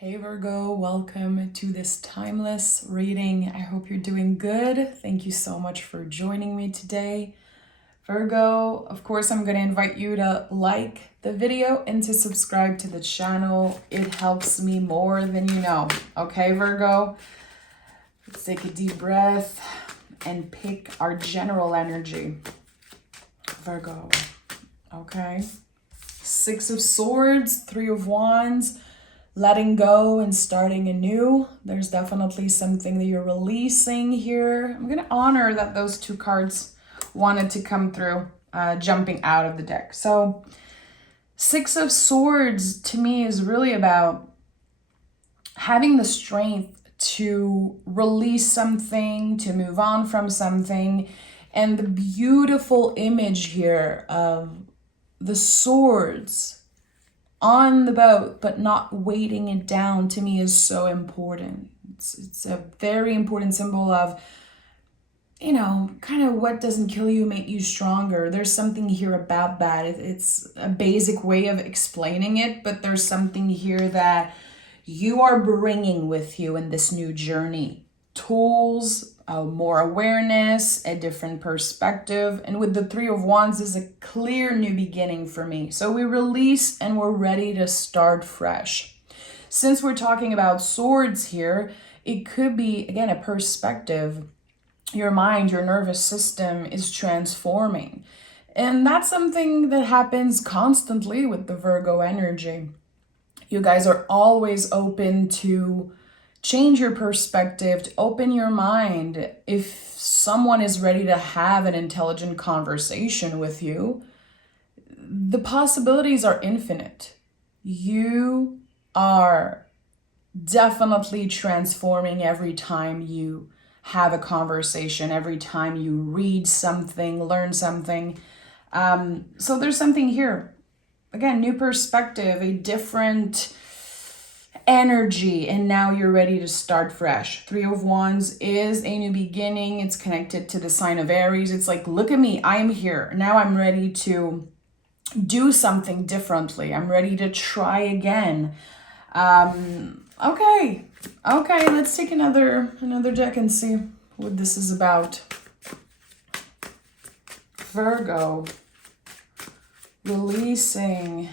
Hey Virgo, welcome to this timeless reading. I hope you're doing good. Thank you so much for joining me today. Virgo, of course, I'm going to invite you to like the video and to subscribe to the channel. It helps me more than you know. Okay, Virgo? Let's take a deep breath and pick our general energy. Virgo, okay? Six of Swords, Three of Wands, letting go and starting anew. There's definitely something that you're releasing here. I'm going to honor that those two cards wanted to come through, jumping out of the deck. So Six of Swords to me is really about having the strength to release something, to move on from something. And the beautiful image here of the swords on the boat, but not weighting it down, to me is so important. It's a very important symbol of, kind of what doesn't kill you make you stronger. There's something here about that. It's a basic way of explaining it, but there's something here that you are bringing with you in this new journey. Tools, more awareness, a different perspective. And with the Three of Wands is a clear new beginning for me. So we release and we're ready to start fresh. Since we're talking about swords here, it could be, again, a perspective. Your mind, your nervous system is transforming. And that's something that happens constantly with the Virgo energy. You guys are always open to change your perspective, to open your mind. If someone is ready to have an intelligent conversation with you, the possibilities are infinite. You are definitely transforming every time you have a conversation, every time you read something, learn something. So there's something here. Again, new perspective, a different energy, and now you're ready to start fresh. Three of Wands is a new beginning. It's connected to the sign of Aries. It's like, look at me, I am here. Now I'm ready to do something differently. I'm ready to try again. Okay, let's take another deck and see what this is about. Virgo, releasing,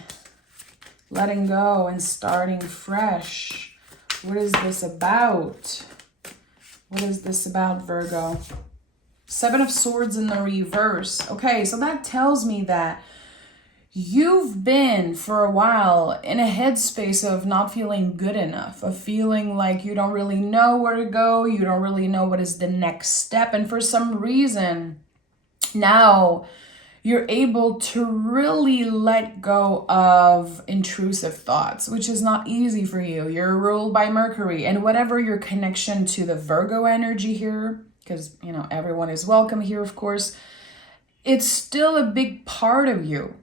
letting go and starting fresh. What is this about? What is this about, Virgo? Seven of Swords in the reverse. Okay, so that tells me that you've been for a while in a headspace of not feeling good enough, of feeling like you don't really know where to go, you don't really know what is the next step, and for some reason, now you're able to really let go of intrusive thoughts, which is not easy for you. You're ruled by Mercury, and whatever your connection to the Virgo energy here, because, everyone is welcome here, of course, it's still a big part of you.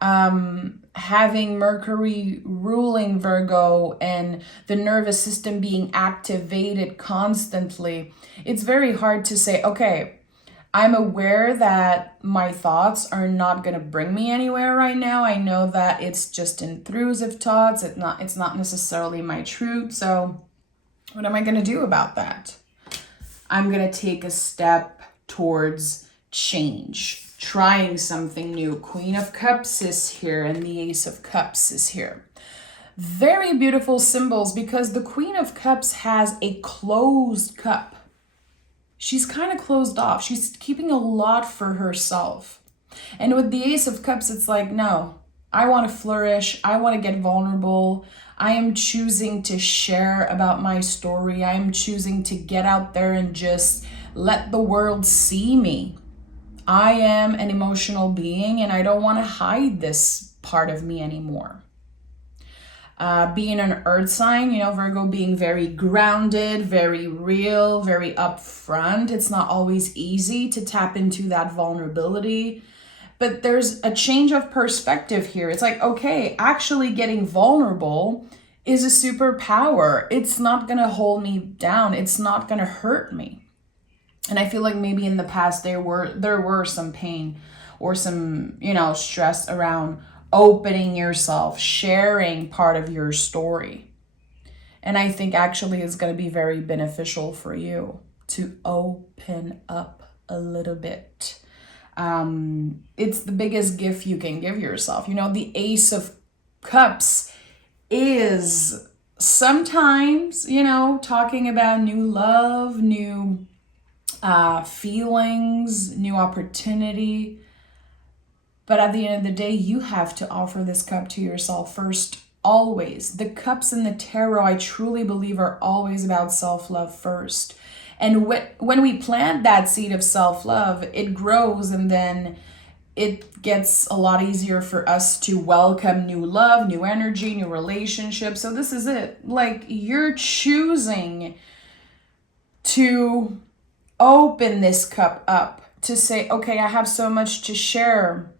Having Mercury ruling Virgo and the nervous system being activated constantly, it's very hard to say, okay, I'm aware that my thoughts are not going to bring me anywhere right now. I know that it's just intrusive thoughts. It's not necessarily my truth. So what am I going to do about that? I'm going to take a step towards change, trying something new. Queen of Cups is here and the Ace of Cups is here. Very beautiful symbols because the Queen of Cups has a closed cup. She's kind of closed off. She's keeping a lot for herself. And with the Ace of Cups, it's like, no, I want to flourish. I want to get vulnerable. I am choosing to share about my story. I am choosing to get out there and just let the world see me. I am an emotional being and I don't want to hide this part of me anymore. Being an earth sign, Virgo being very grounded, very real, very upfront. It's not always easy to tap into that vulnerability, but there's a change of perspective here. It's like, okay, actually getting vulnerable is a superpower. It's not going to hold me down. It's not going to hurt me. And I feel like maybe in the past there were some pain or some, stress around opening yourself, sharing part of your story. And I think actually it's going to be very beneficial for you to open up a little bit. It's the biggest gift you can give yourself. You know, the Ace of Cups is sometimes, you know, talking about new love, new feelings, new opportunity. But at the end of the day, you have to offer this cup to yourself first, always. The cups in the tarot, I truly believe, are always about self-love first. And when we plant that seed of self-love, it grows, and then it gets a lot easier for us to welcome new love, new energy, new relationships. So this is it. Like, you're choosing to open this cup up, to say, okay, I have so much to share.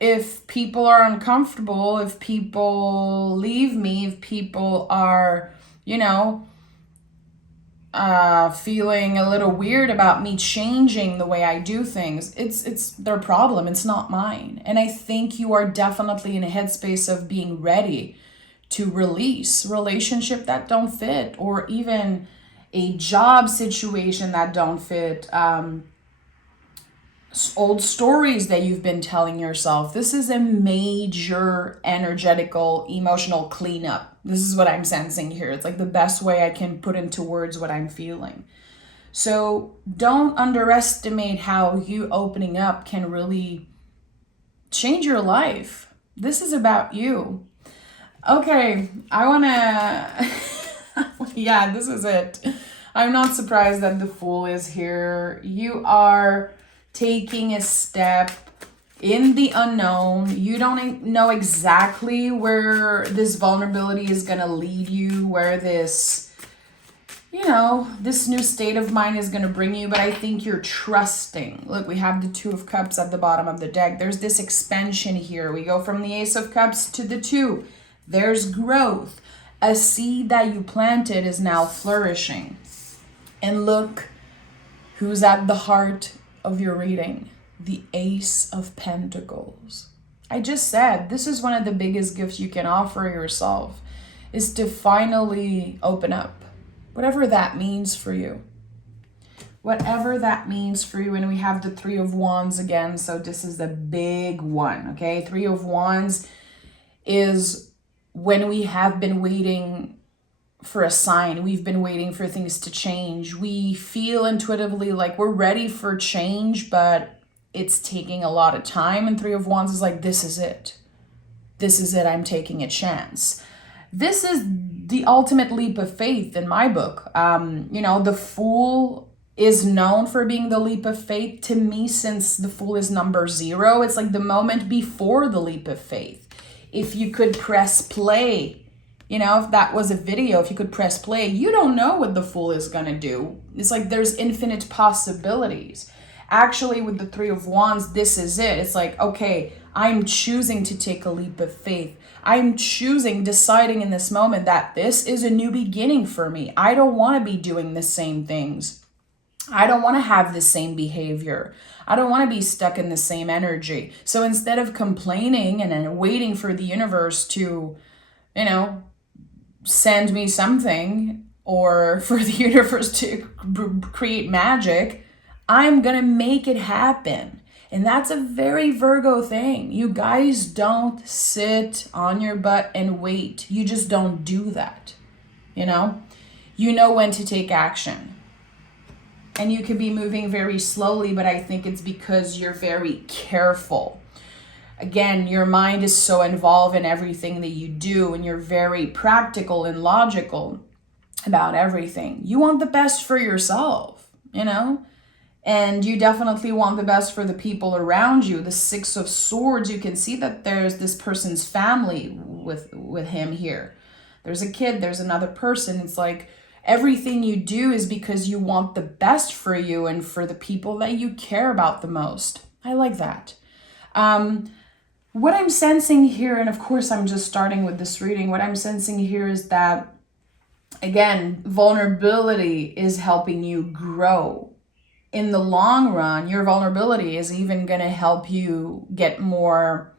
If people are uncomfortable, if people leave me, if people are, you know, feeling a little weird about me changing the way I do things, it's their problem. It's not mine. And I think you are definitely in a headspace of being ready to release relationship that don't fit, or even a job situation that don't fit, old stories that you've been telling yourself. This is a major energetical, emotional cleanup. This is what I'm sensing here. It's like the best way I can put into words what I'm feeling. So don't underestimate how you opening up can really change your life. This is about you. Okay, I wanna, yeah, this is it. I'm not surprised that the Fool is here. You are taking a step in the unknown. You don't know exactly where this vulnerability is going to lead you, where this, you know, this new state of mind is going to bring you, but I think you're trusting. Look, we have the Two of Cups at the bottom of the deck. There's this expansion here. We go from the Ace of Cups to the Two. There's growth. A seed that you planted is now flourishing. And look who's at the heart of your reading, the Ace of Pentacles. I just said this is one of the biggest gifts you can offer yourself, is to finally open up, whatever that means for you. Whatever that means for you. And we have the Three of Wands again, so this is the big one, okay? Three of Wands is when we have been waiting for a sign. We've been waiting for things to change. We feel intuitively like we're ready for change, but it's taking a lot of time. And Three of Wands is like, this is it. This is it. I'm taking a chance. This is the ultimate leap of faith in my book. You know, the Fool is known for being the leap of faith to me, since the Fool is number 0. It's like the moment before the leap of faith. If you could press play, you know, if that was a video, if you could press play, you don't know what the Fool is going to do. It's like there's infinite possibilities. Actually, with the Three of Wands, this is it. It's like, okay, I'm choosing to take a leap of faith. I'm deciding in this moment that this is a new beginning for me. I don't want to be doing the same things. I don't want to have the same behavior. I don't want to be stuck in the same energy. So instead of complaining and then waiting for the universe to, you know, send me something, or for the universe to create magic, I'm gonna make it happen. And that's a very Virgo thing. You guys don't sit on your butt and wait. You just don't do that. You know when to take action. And you could be moving very slowly, but I think it's because you're very careful. Again, your mind is so involved in everything that you do, and you're very practical and logical about everything. You want the best for yourself, you know? And you definitely want the best for the people around you. The Six of Swords, you can see that there's this person's family with him here. There's a kid, there's another person. It's like everything you do is because you want the best for you and for the people that you care about the most. I like that. What I'm sensing here, and of course I'm just starting with this reading, what I'm sensing here is that, again, vulnerability is helping you grow. In the long run, your vulnerability is even going to help you get more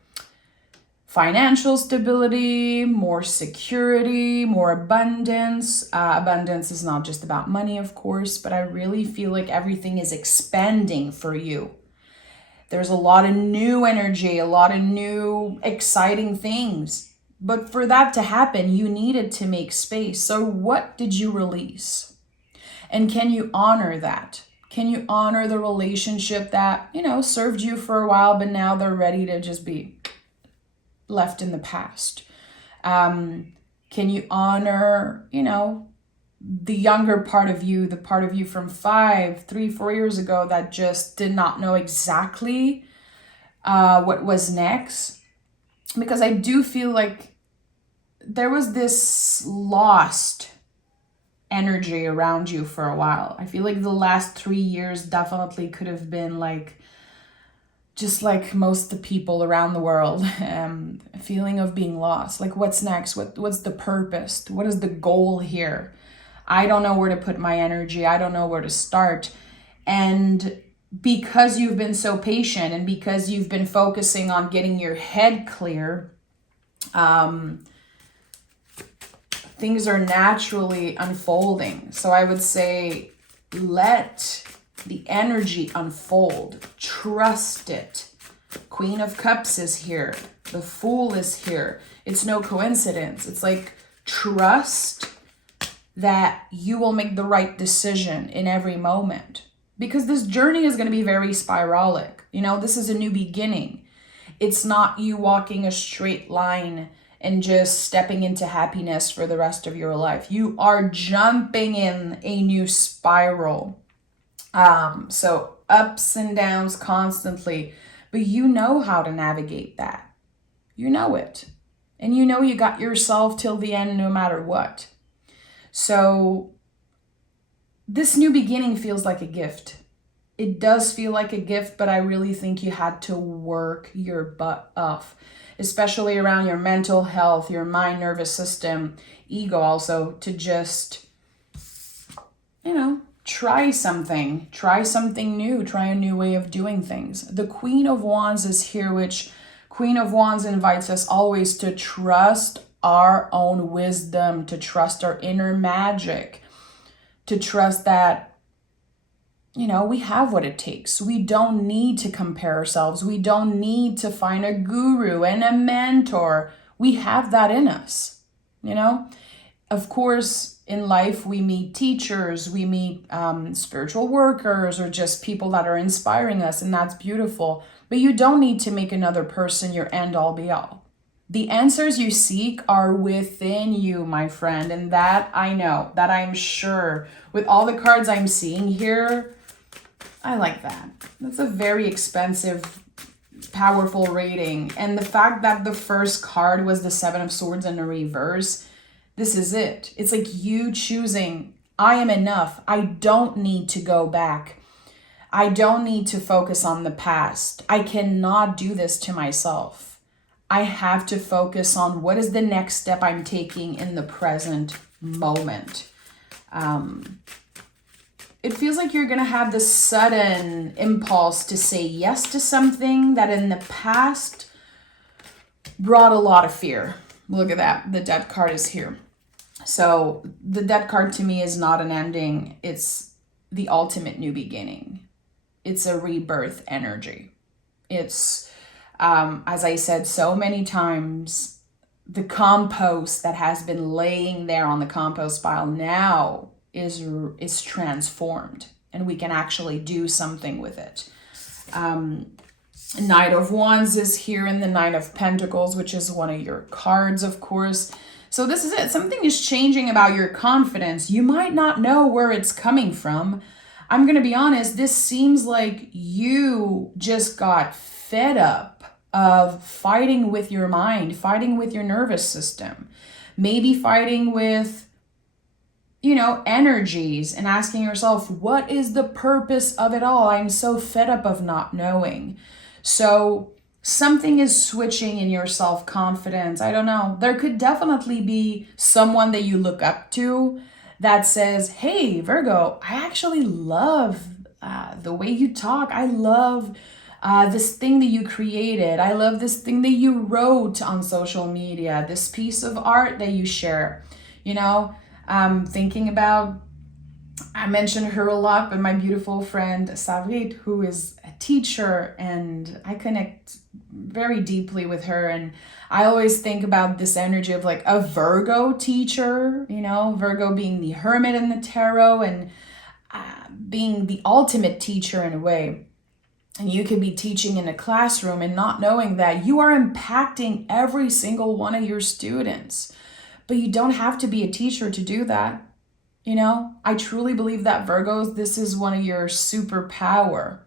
financial stability, more security, more abundance. Abundance is not just about money, of course, but I really feel like everything is expanding for you. There's a lot of new energy, a lot of new exciting things. But for that to happen, you needed to make space. So what did you release? And can you honor that? Can you honor the relationship that, served you for a while, but now they're ready to just be left in the past? Can you honor, the younger part of you, the part of you from 5, 3, 4 years ago that just did not know exactly what was next? Because I do feel like there was this lost energy around you for a while. I feel like the last 3 years definitely could have been just like most of the people around the world, a feeling of being lost. Like, what's next? What's the purpose? What is the goal here? I don't know where to put my energy. I don't know where to start. And because you've been so patient and because you've been focusing on getting your head clear, things are naturally unfolding. So I would say, let the energy unfold. Trust it. Queen of Cups is here. The Fool is here. It's no coincidence. It's like, trust that you will make the right decision in every moment. Because this journey is going to be very spiralic. This is a new beginning. It's not you walking a straight line and just stepping into happiness for the rest of your life. You are jumping in a new spiral. So ups and downs constantly, but you know how to navigate that. You know it. And you got yourself till the end no matter what. So this new beginning feels like a gift. It does feel like a gift, but I really think you had to work your butt off, especially around your mental health, your mind, nervous system, ego also, to just, try something new, try a new way of doing things. The Queen of Wands is here, which Queen of Wands invites us always to trust our own wisdom, to trust our inner magic, to trust that, we have what it takes. We don't need to compare ourselves. We don't need to find a guru and a mentor. We have that in us, Of course, in life, we meet teachers, we meet spiritual workers, or just people that are inspiring us, and that's beautiful. But you don't need to make another person your end-all be-all. The answers you seek are within you, my friend, and that I know, that I'm sure. With all the cards I'm seeing here, I like that. That's a very expensive, powerful reading. And the fact that the first card was the 7 of Swords in the reverse, this is it. It's like you choosing, I am enough. I don't need to go back. I don't need to focus on the past. I cannot do this to myself. I have to focus on what is the next step I'm taking in the present moment. It feels like you're going to have this sudden impulse to say yes to something that in the past brought a lot of fear. Look at that. The Death card is here. So the Death card to me is not an ending. It's the ultimate new beginning. It's a rebirth energy. It's, as I said so many times, the compost that has been laying there on the compost pile now is transformed, and we can actually do something with it. Knight of Wands is here, and the Knight of Pentacles, which is one of your cards, of course. So this is it. Something is changing about your confidence. You might not know where it's coming from. I'm going to be honest, this seems like you just got fed up of fighting with your mind, fighting with your nervous system, maybe fighting with energies, and asking yourself, what is the purpose of it all? I'm so fed up of not knowing. So something is switching in your self-confidence. I don't know. There could definitely be someone that you look up to that says, hey, Virgo, I actually love the way you talk. I love this thing that you created. I love this thing that you wrote on social media, this piece of art that you share. You know, thinking about, I mentioned her a lot, but my beautiful friend Savrit, who is a teacher, and I connect very deeply with her. And I always think about this energy of like a Virgo teacher, you know, Virgo being the hermit in the tarot, and being the ultimate teacher in a way. And you could be teaching in a classroom and not knowing that you are impacting every single one of your students. But you don't have to be a teacher to do that. You know, I truly believe that Virgos, this is one of your superpower.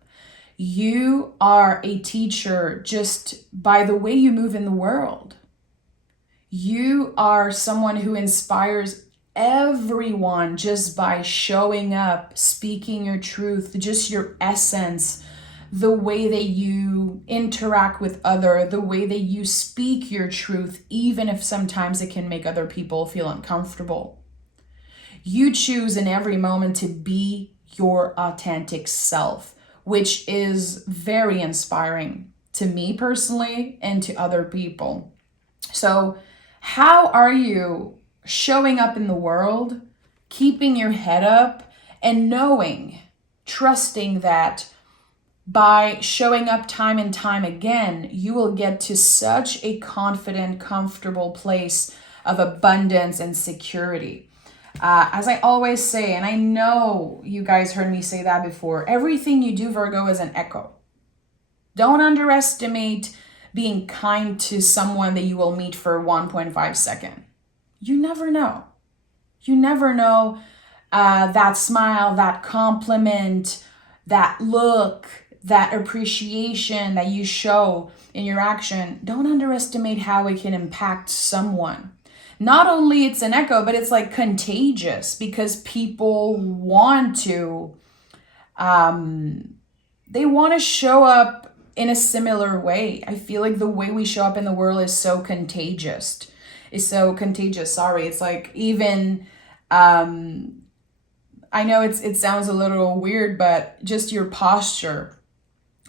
You are a teacher just by the way you move in the world. You are someone who inspires everyone just by showing up, speaking your truth, just your essence, the way that you interact with other, the way that you speak your truth, even if sometimes it can make other people feel uncomfortable. You choose in every moment to be your authentic self, which is very inspiring to me personally and to other people. So how are you showing up in the world, keeping your head up, and knowing, trusting that by showing up time and time again, you will get to such a confident, comfortable place of abundance and security. As I always say, and I know you guys heard me say that before, everything you do, Virgo, is an echo. Don't underestimate being kind to someone that you will meet for 1.5 seconds. You never know. You never know that smile, that compliment, that look, that appreciation that you show in your action. Don't underestimate how it can impact someone. Not only it's an echo, but it's like contagious, because people want to, they want to show up in a similar way. I feel like the way we show up in the world is so contagious. It's like even, I know it sounds a little weird, but just your posture.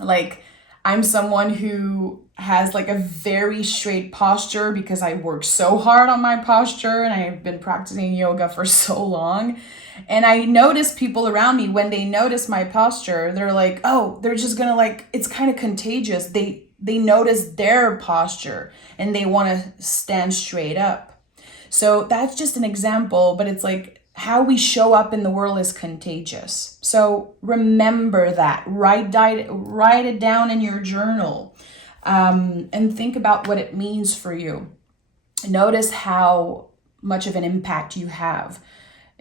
Like, I'm someone who has like a very straight posture because I work so hard on my posture, and I've been practicing yoga for so long. And I notice people around me, when they notice my posture, they're like, oh, they're just gonna like, it's kind of contagious. They notice their posture and they want to stand straight up. So that's just an example, but it's like, how we show up in the world is contagious. So remember that. Write it down in your journal, and think about what it means for you. Notice how much of an impact you have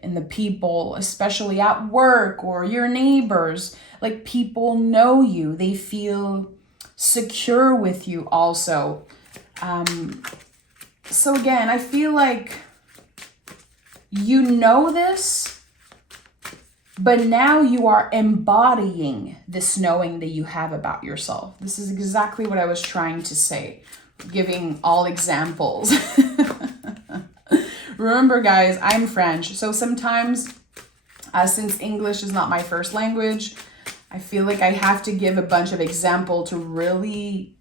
in the people, especially at work or your neighbors. Like, people know you. They feel secure with you also. So again, I feel like you know this, but now you are embodying this knowing that you have about yourself. This is exactly what I was trying to say, giving all examples. Remember, guys, I'm French, so sometimes, since English is not my first language, I feel like I have to give a bunch of examples to really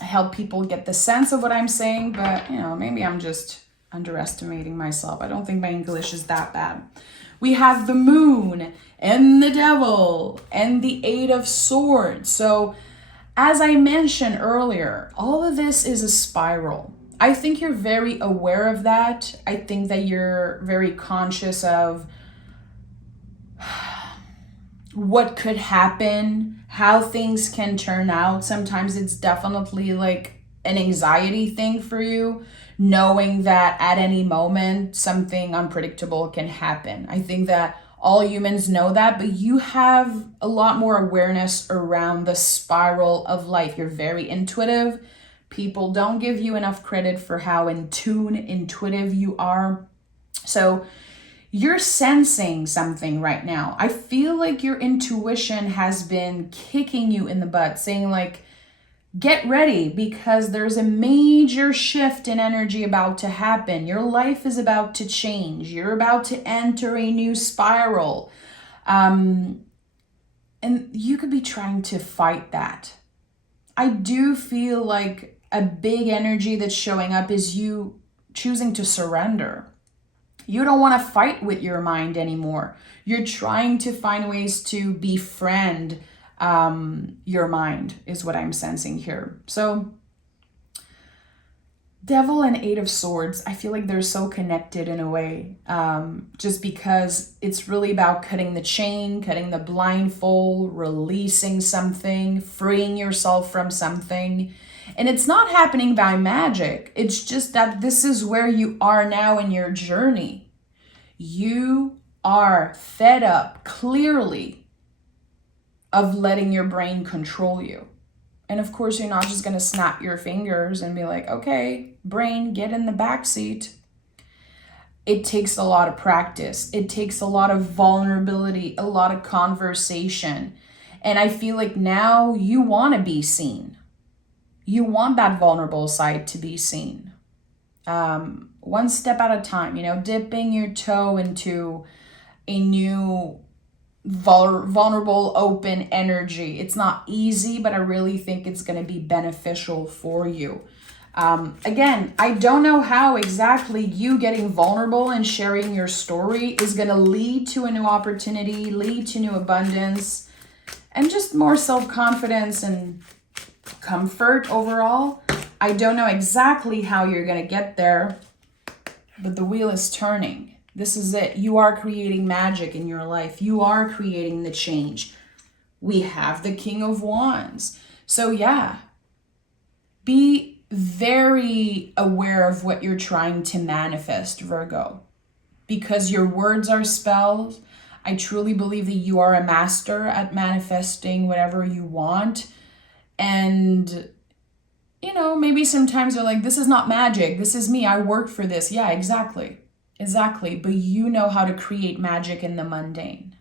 help people get the sense of what I'm saying. But, you know, maybe I'm just underestimating myself. I don't think my English is that bad. We have the moon and the devil and the 8 of swords. So as I mentioned earlier, all of this is a spiral. I think you're very aware of that. I think that you're very conscious of what could happen, how things can turn out. Sometimes it's definitely like an anxiety thing for you, knowing that at any moment something unpredictable can happen. I think that all humans know that, but you have a lot more awareness around the spiral of life. You're very intuitive. People don't give you enough credit for how intuitive you are. So you're sensing something right now. I feel like your intuition has been kicking you in the butt, saying like, get ready, because there's a major shift in energy about to happen. Your life is about to change. You're about to enter a new spiral. And you could be trying to fight that. I do feel like a big energy that's showing up is you choosing to surrender. You don't want to fight with your mind anymore. You're trying to find ways to befriend your mind, is what I'm sensing here. So, Devil and Eight of Swords, I feel like they're so connected in a way, just because it's really about cutting the chain, cutting the blindfold, releasing something, freeing yourself from something. And it's not happening by magic. It's just that this is where you are now in your journey. You are fed up, clearly, of letting your brain control you. And of course, you're not just going to snap your fingers and be like, okay, brain, get in the back seat. It takes a lot of practice. It takes a lot of vulnerability, a lot of conversation. And I feel like now you want to be seen. You want that vulnerable side to be seen. One step at a time, dipping your toe into a new vulnerable, open energy. It's not easy, but I really think it's going to be beneficial for you. Again, I don't know how exactly you getting vulnerable and sharing your story is going to lead to a new opportunity, lead to new abundance, and just more self-confidence and comfort overall. I don't know exactly how you're going to get there, but the wheel is turning. This is it. You are creating magic in your life. You are creating the change. We have the King of Wands. So yeah, be very aware of what you're trying to manifest, Virgo, because your words are spells. I truly believe that you are a master at manifesting whatever you want. And maybe sometimes you're like, this is not magic. This is me. I worked for this. Yeah, exactly. Exactly. But you know how to create magic in the mundane.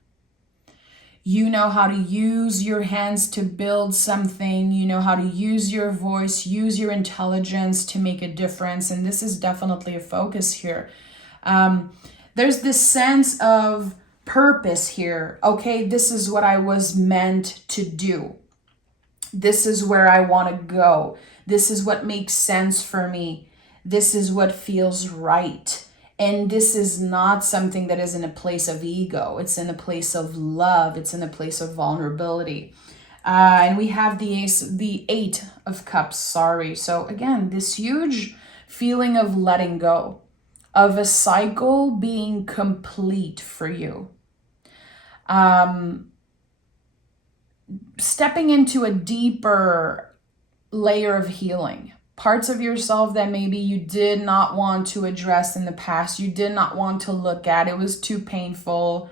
You know how to use your hands to build something. You know how to use your voice, use your intelligence to make a difference. And this is definitely a focus here. There's this sense of purpose here. Okay, this is what I was meant to do. This is where I want to go. This is what makes sense for me. This is what feels right. And this is not something that is in a place of ego. It's in a place of love. It's in a place of vulnerability. And we have the Eight of Cups, So again, this huge feeling of letting go, of a cycle being complete for you. Stepping into a deeper layer of healing. Parts of yourself that maybe you did not want to address in the past, you did not want to look at, it was too painful.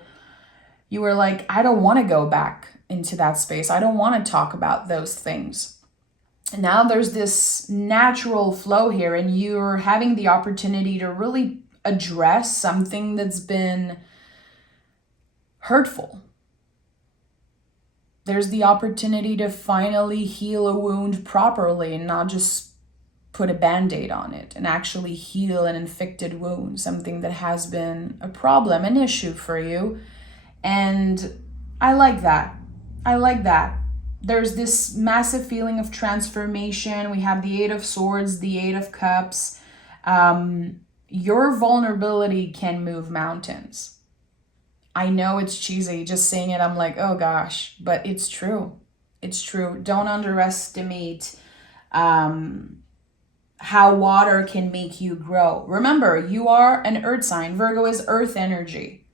You were like, I don't want to go back into that space. I don't want to talk about those things. And now there's this natural flow here, and you're having the opportunity to really address something that's been hurtful. There's the opportunity to finally heal a wound properly and not just put a band-aid on it, and actually heal an infected wound, something that has been a problem, an issue for you. And I like that. I like that. There's this massive feeling of transformation. We have the Eight of Swords, the Eight of Cups. Your vulnerability can move mountains. I know it's cheesy. Just saying it, I'm like, oh gosh, but it's true. It's true. Don't underestimate how water can make you grow. Remember, you are an earth sign. Virgo is earth energy.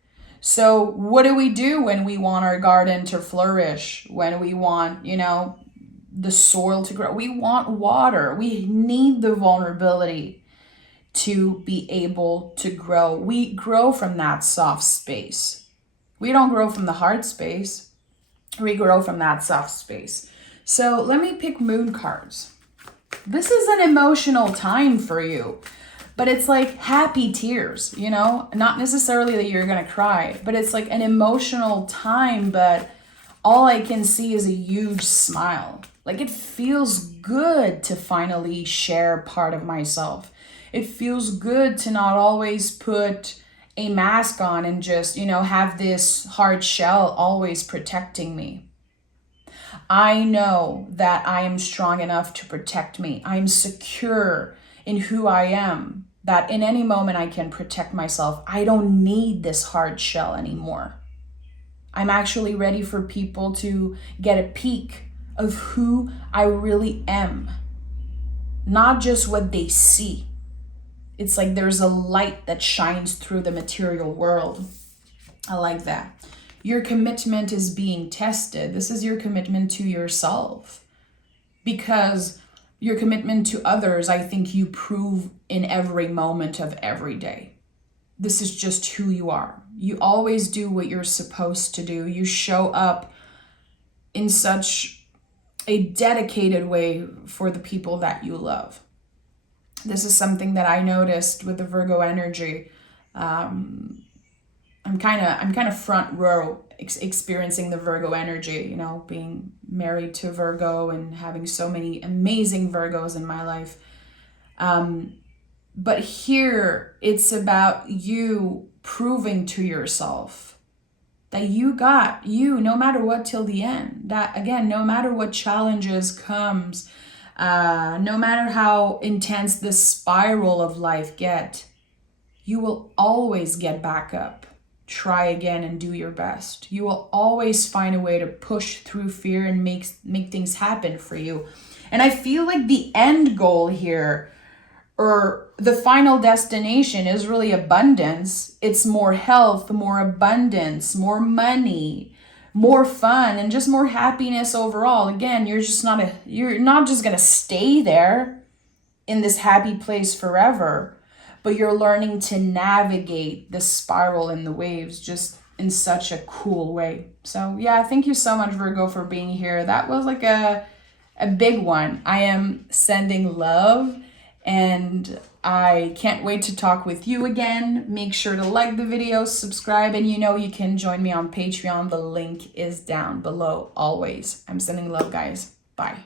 So what do we do when we want our garden to flourish? When we want, the soil to grow? We want water. We need the vulnerability to be able to grow. We grow from that soft space. We don't grow from the hard space. We grow from that soft space. So let me pick moon cards. This is an emotional time for you, but it's like happy tears, not necessarily that you're going to cry, but it's like an emotional time. But all I can see is a huge smile. Like, it feels good to finally share part of myself. It feels good to not always put a mask on and just, have this hard shell always protecting me. I know that I am strong enough to protect me. I'm secure in who I am, that in any moment I can protect myself. I don't need this hard shell anymore. I'm actually ready for people to get a peek of who I really am, not just what they see. It's like there's a light that shines through the material world. I like that. Your commitment is being tested. This is your commitment to yourself. Because your commitment to others, I think you prove in every moment of every day. This is just who you are. You always do what you're supposed to do. You show up in such a dedicated way for the people that you love. This is something that I noticed with the Virgo energy. I'm kind of front row experiencing the Virgo energy, you know, being married to a Virgo and having so many amazing Virgos in my life. But here it's about you proving to yourself that you got you no matter what till the end. That again, no matter what challenges comes, no matter how intense the spiral of life get, you will always get back up. Try again and do your best. You will always find a way to push through fear and make things happen for you. And I feel like the end goal here, or the final destination, is really abundance. It's more health, more abundance, more money, more fun, and just more happiness overall. Again, you're not just gonna stay there in this happy place forever, but you're learning to navigate the spiral and the waves just in such a cool way. So yeah, thank you so much, Virgo, for being here. That was like a big one. I am sending love, and I can't wait to talk with you again. Make sure to like the video, subscribe, and you know you can join me on Patreon. The link is down below always. I'm sending love, guys. Bye.